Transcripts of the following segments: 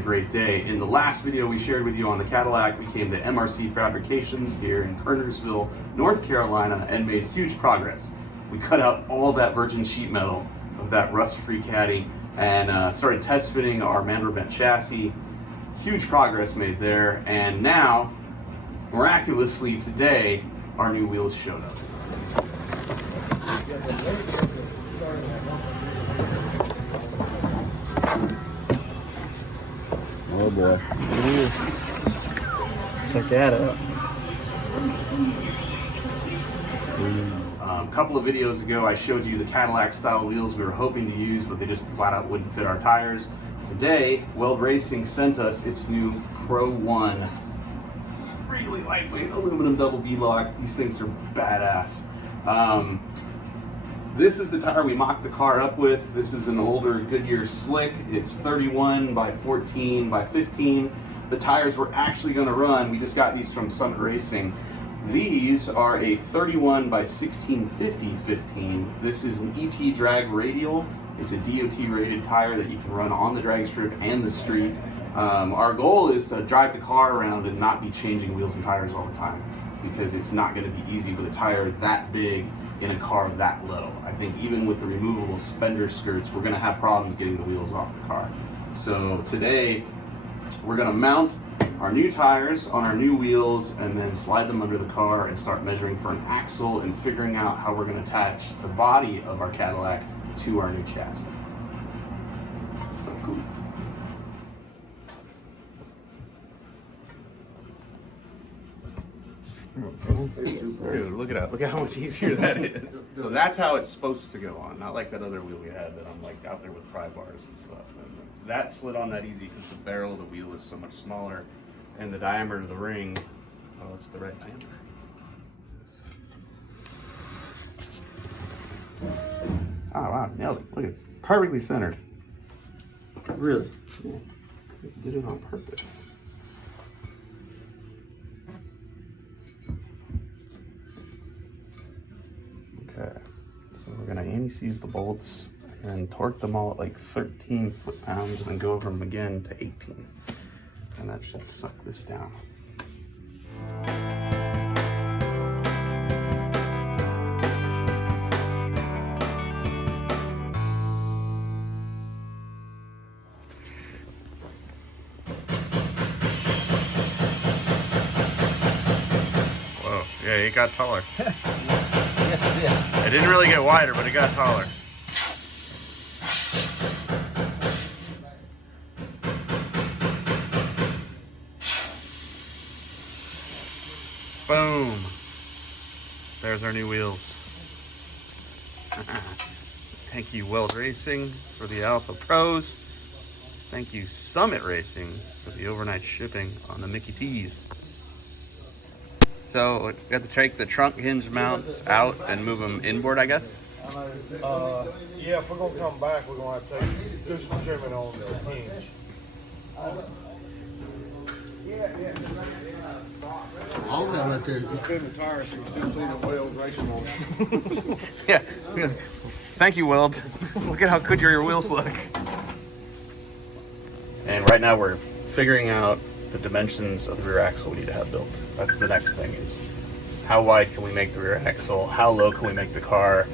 great day. In the last video we shared with you on the Cadillac, we came to MRC Fabrications here in Kernersville, North Carolina, and made huge progress. We cut out all that virgin sheet metal of that rust-free Caddy and started test fitting our mandrel-bent chassis. Huge progress made there, and now, miraculously today, our new wheels showed up. Oh boy. Check that out. A couple of videos ago I showed you the Cadillac style wheels we were hoping to use, but they just flat out wouldn't fit our tires. Today, Weld Racing sent us its new Pro 1. Really lightweight aluminum double beadloc. These things are badass. This is the tire we mocked the car up with. This is an older Goodyear Slick. It's 31 by 14 by 15. The tires we're actually going to run, we just got these from Summit Racing. These are a 31 by 1650/15. This is an ET drag radial. It's a DOT rated tire that you can run on the drag strip and the street. Our goal is to drive the car around and not be changing wheels and tires all the time, because it's not going to be easy with a tire that big in a car that low. I think even with the removable fender skirts, we're going to have problems getting the wheels off the car. So today, we're going to mount our new tires on our new wheels and then slide them under the car and start measuring for an axle and figuring out how we're going to attach the body of our Cadillac to our new chassis. So cool. Dude, look at how much easier that is. So that's how it's supposed to go on, not like that other wheel we had that I'm like out there with pry bars and stuff. And that slid on that easy because the barrel of the wheel is so much smaller and the diameter of the ring, well, it's the right diameter. Oh wow, nailed it. Look, it's perfectly centered. Really? Yeah, did it on purpose. Okay, so we're gonna anti-seize the bolts and torque them all at like 13 foot-pounds and then go over them again to 18. And that should suck this down. Whoa, yeah, it got taller. Yes, it did. It didn't really get wider, but it got taller. Boom. There's our new wheels. Thank you, Weld Racing, for the Alpha Pros. Thank you, Summit Racing, for the overnight shipping on the Mickey T's. So we have to take the trunk hinge mounts out and move them inboard, I guess? Yeah, if we're going to come back, we're going to have to do some trimming on the hinge. All of that right there. You spin the tires, so you still see the Weld Racing on it. Yeah. Thank you, Weld. Look at how good your wheels look. And right now we're figuring out the dimensions of the rear axle we need to have built. That's the next thing, is how wide can we make the rear axle? How low can we make the car?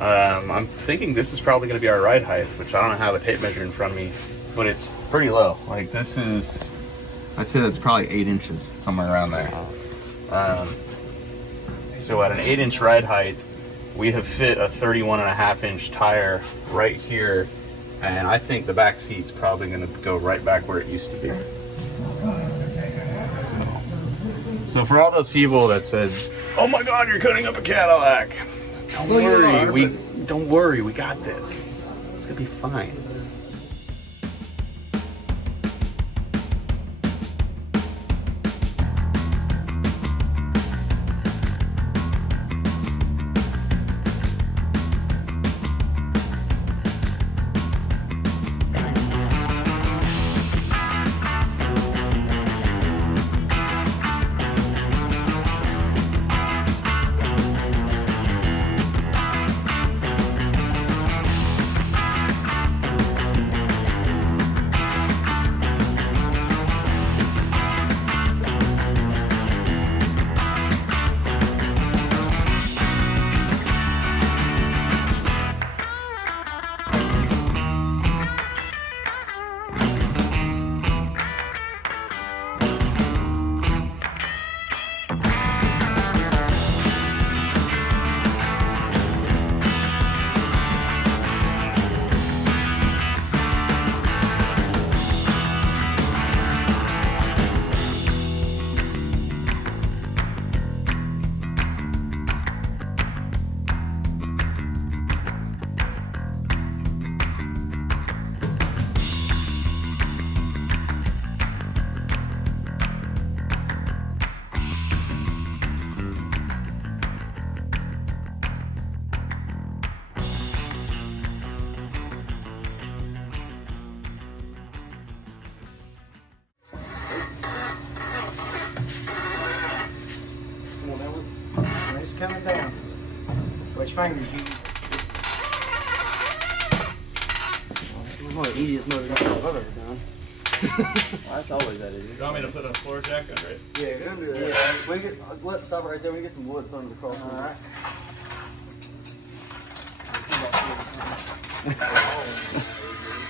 I'm thinking this is probably going to be our ride height, which I don't have a tape measure in front of me, but it's pretty low. Like this is, I'd say that's probably 8 inches, somewhere around there. So at an 8-inch ride height, we have fit a 31.5-inch tire right here, and I think the back seat's probably going to go right back where it used to be. So for all those people that said, "Oh my God, you're cutting up a Cadillac," don't worry, we got this. It's gonna be fine. coming down. Which fingers you? It was one of the easiest motor jobs I've ever done. That's always that easy. You want me to put a floor jack under it? Yeah, go do that. Yeah, we get, let stop it right there. We get some wood put under the cross. All right.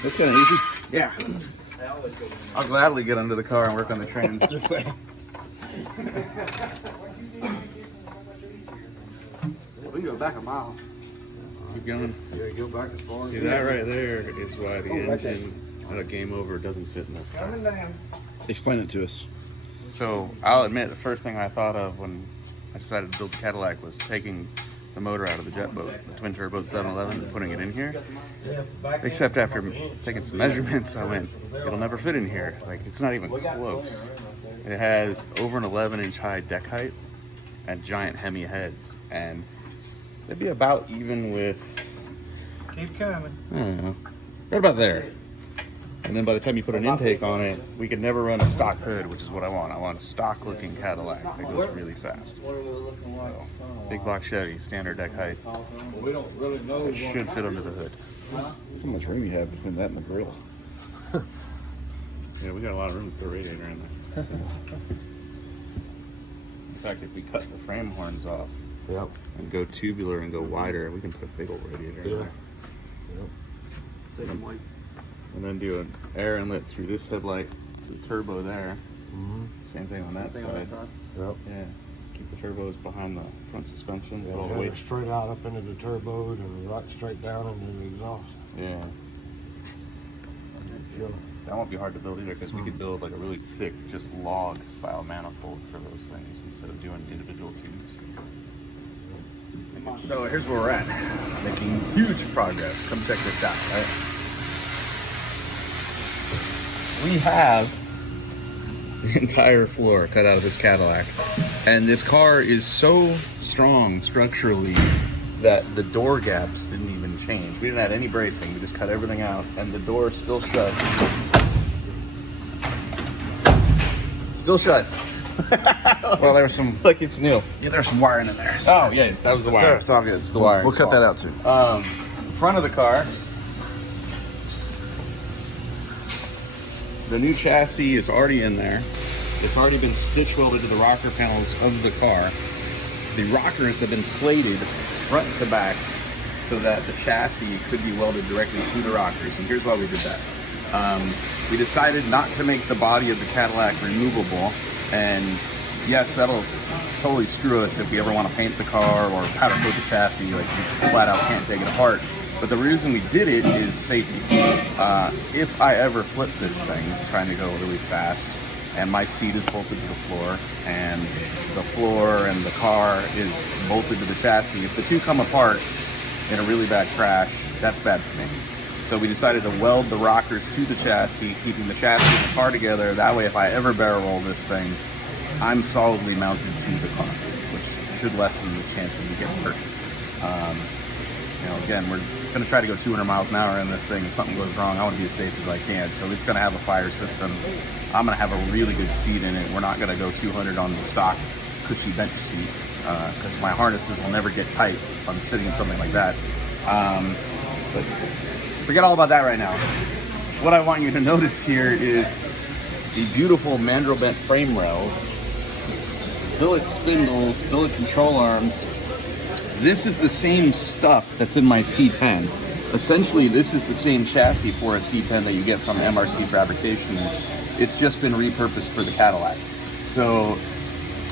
That's kind of easy. Yeah. I'll gladly get under the car and work on the trans this way. We can go back a mile. Keep going. Yeah, go back as far as See, that right there is why the engine at a game over doesn't fit in this car. coming down. Explain it to us. So I'll admit the first thing I thought of when I decided to build the Cadillac was taking the motor out of the jet boat, the twin turbo 711, and putting it in here. Except after taking some measurements, I went, it'll never fit in here. Like, it's not even close. It has over an 11-inch high deck height and giant Hemi heads, and it'd be about even with, Keep coming. I don't know, right about there. And then by the time you put an intake on it, we could never run a stock hood, which is what I want. I want a stock-looking Cadillac that goes really fast. So, big block Chevy, standard deck height. We don't really know. It should fit under the hood. How much room you have between that and the grill? Yeah, we got a lot of room to put a radiator in there. In fact, if we cut the frame horns off and go tubular and go wider, we can put a big old radiator in there. And then do an air inlet through this headlight, the turbo there. Same thing on that side. Yep. Yeah. Keep the turbos behind the front suspension. Yeah, all the header way. straight out up into the turbo and right straight down into the exhaust. Yeah. Sure. That won't be hard to build either because we could build like a really thick, just log style manifold for those things instead of doing individual tubes. So here's where we're at. Making huge progress. Come check this out, right? We have the entire floor cut out of this Cadillac. And this car is so strong structurally that the door gaps didn't even change. We didn't add any bracing. We just cut everything out and the door still shuts. Still shuts. Well, there's some. Like it's new. Yeah, there's some wiring in there. Oh yeah, that was the wire. It's all good. It's the wire. We'll cut that out too. Front of the car. The new chassis is already in there. It's already been stitch welded to the rocker panels of the car. The rockers have been plated front to back so that the chassis could be welded directly to the rockers. And here's why we did that. We decided not to make the body of the Cadillac removable. And yes, that'll totally screw us if we ever want to paint the car or powder coat the chassis. Like, we flat out can't take it apart. But the reason we did it is safety. If I ever flip this thing trying to go really fast and my seat is bolted to the floor and the floor and the car is bolted to the chassis, if the two come apart in a really bad crash, that's bad for me. So we decided to weld the rockers to the chassis, keeping the chassis and the car together. That way, if I ever barrel roll this thing, I'm solidly mounted to the car, which should lessen the chance of me getting hurt. You know, again, we're going to try to go 200 miles an hour in this thing. If something goes wrong, I want to be as safe as I can. So it's going to have a fire system. I'm going to have a really good seat in it. We're not going to go 200 on the stock cushy bench seat because my harnesses will never get tight if I'm sitting in something like that. But forget all about that right now. What I want you to notice here is the beautiful mandrel-bent frame rails, billet spindles, billet control arms. This is the same stuff that's in my C10. Essentially, this is the same chassis for a C10 that you get from MRC Fabrication. It's just been repurposed for the Cadillac. So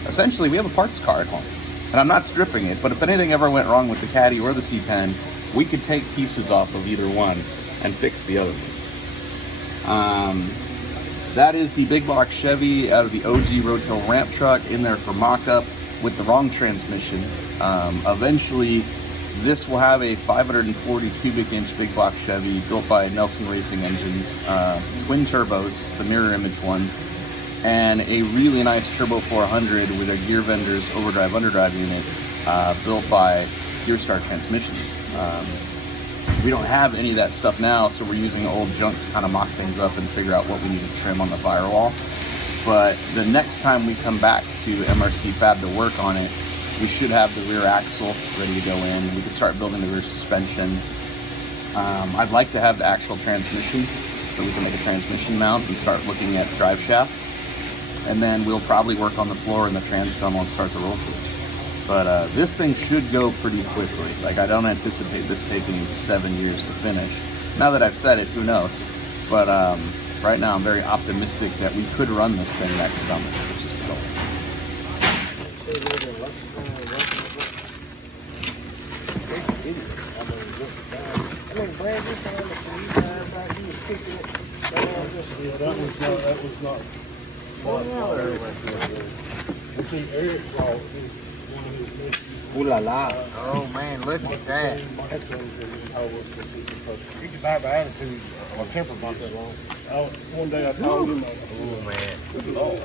essentially, we have a parts car at home. And I'm not stripping it, but if anything ever went wrong with the Caddy or the C10, we could take pieces off of either one and fix the other one. That is the big block Chevy out of the OG Roadkill ramp truck in there for mock-up with the wrong transmission. Eventually, this will have a 540 cubic inch big block Chevy built by Nelson Racing Engines, twin turbos, the mirror image ones, and a really nice Turbo 400 with a Gear Vendors overdrive underdrive unit built by Gearstar Transmissions. We don't have any of that stuff now, so we're using old junk to kind of mock things up and figure out what we need to trim on the firewall. But the next time we come back to MRC Fab to work on it, We should have the rear axle ready to go in. We could start building the rear suspension. I'd like to have the actual transmission so we can make a transmission mount and start looking at drive shaft. And then we'll probably work on the floor and the transstem and start the roll cage. But this thing should go pretty quickly. Like, I don't anticipate this taking 7 years to finish. Now that I've said it, who knows? But right now I'm very optimistic that we could run this thing next summer, which is the goal. That was not. See, Eric brought one of his missions. Ooh la la. Oh man, look at that. He could have attitude or temper about that long. One day I told him, Oh man. good Lord.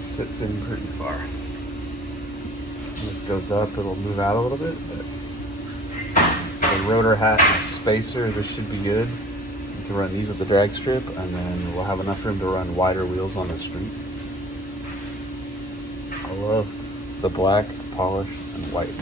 Sits in pretty far. When this goes up, it'll move out a little bit, but the rotor hat and spacer, this should be good. You can run these with the drag strip, and then we'll have enough room to run wider wheels on the street. I love the black, polished, and white.